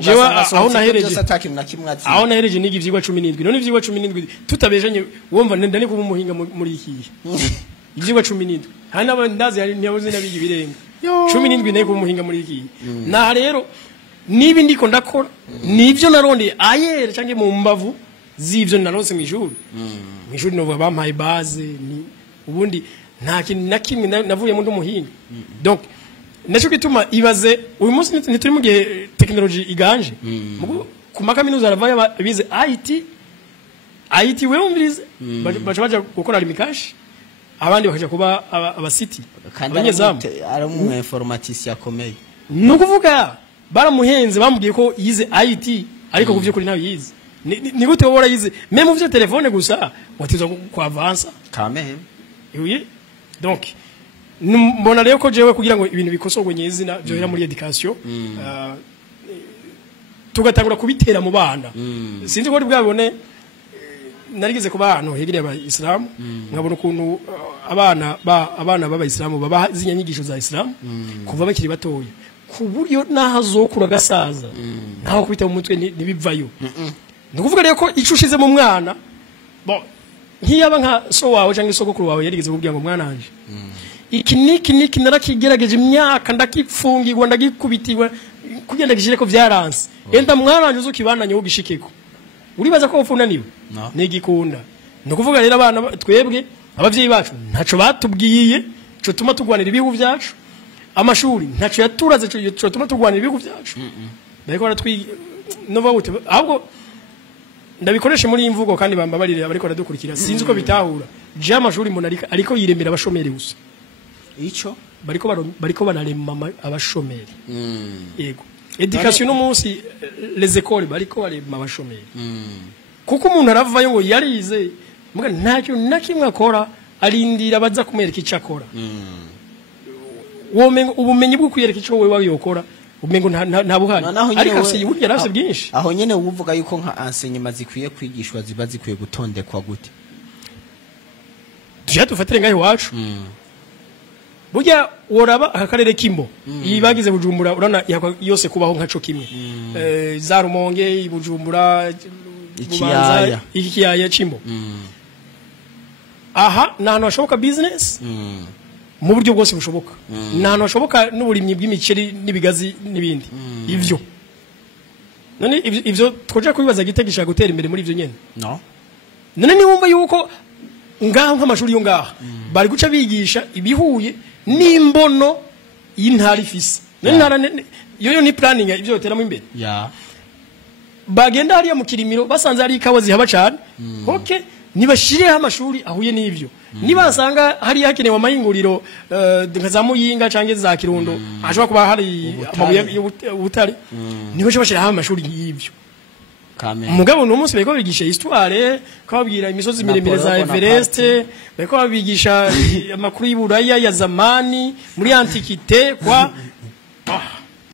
jewe aho nahereje nigi ivyigwa 17 none ivyigwa 17 tutabejanye wumva ndani kuba umuhinga muri iki ivyigwa 17 hana abandazi hari nyabuze nabigi birenga 17 naye kuba umuhinga muri iki na rero nibi ndiko ndakora nivyo narondeye ayere canke mu mbavu zivyo naronse mw'ijuru mw'ijuru no bampaye base ni ubundi nta kintu nakimwe navuye mu ndumuhinga donc nacho kituma ibaze uyu munsi nituri mu gihe technology iganje ku makaminuza aravaye bize IT weumvirize bacha gukora limikashi abandi bakaja kuba abasiti abanyezamu ari mu informaticien akomeye no kuvuga baramuhenze bambwiye ko yize IT ariko kuvyo kuri nawe yize ni gute wora yize même uvyo telefone gusa watiza ku avancer quand même oui donc mbona rero ko jewe kugira ngo ibintu bikosorwe nyezina byohera muri education tugatangura kubitera mu bana sinzi ko bwabone narigeze kuba hano hegereye abayisilamu nkabona ukuntu abana b'abayisilamu baba zinyanyigisho za Islam kuva bakiri batoya ku buryo nahazokura gasaza naho kubita mu mutwe nibivayo ndikuvuga rero ko icushize mu mwana bon nkiyaba nka so wawe cyangwa isogokuru wawe yarigeze kubwira ngo mwana wanje iki narakigerageje imyaka ndakifungirwa ndagikubitirwa kugenda gishire ko vyaranse enda mwana wanje uzukibandanye ugishikeko uribaza ko ufuna niwe nigikunda ndikuvuga rero abana twebwe abavyeyi bacu ntaco batubwiye cyo tuma tugwanira ibihu vyacu amashuri ntaco yaturaze cyo tuma tugwanira ibihu vyacu bariko baratwi nova ute ahubwo ndabikoreshe muri imvugo kandi bambabarire abariko baradukurikira sinzi ko bitahura je amashuri monarika ariko yiremera abashomeri gusa ico bariko banarema abashomeri yego education no munsi les écoles bariko barema abashomeri kuko umuntu aravayo ngo yarize muga ntacyo nakimwe akora arindira baza kumereka icyo akora womengo ubumenyi bwo kuyereka icyo wewe wabiyokora umengo nta buhari ariko afite uburyo yarafite bwinshi aho nyene uvuga yuko nka enseignement zikwiye kwigishwa ziba zikwiye gutondekwa gute tujya dufatire ngaho iwacu burya woraba akarere kimbo ibagize Bujumbura urana yose kubaho nkaco kimwe za Rumonge Bujumbura ikiyaya cimbo aha nahantu hashoboka business mu buryo bwose bushoboka nahantu hashoboka n'uburimyi bw'imiceri n'ibigazi n'ibindi ivyo none ivyo twoje kubibaza gitegisha gutera imbere muri ivyo nyene none ni wumva yuko ngaho nk'amashuri yo ngaha bari guca bigisha ibihuye n'imbono y'intara ifise n'intara yo ni planning ivyo teramo imbere bagenda hariya mu kirimiro basanze hari ikawa zihaba cyane okay nibashirireho amashuri ahuye n'ivyo nibasanga hari hakenewe amahinguriro nka Muyinga canke za Kirundo ashobora kuba hari amabuye y'ubutare nibashe bashiraho amashuri y'ivyo mugabo no munsi beko bigisha histoire kababwira imisozi miremire za Everest beko babigisha amakuru y'Iburaya ya zamani muri antiquité kwa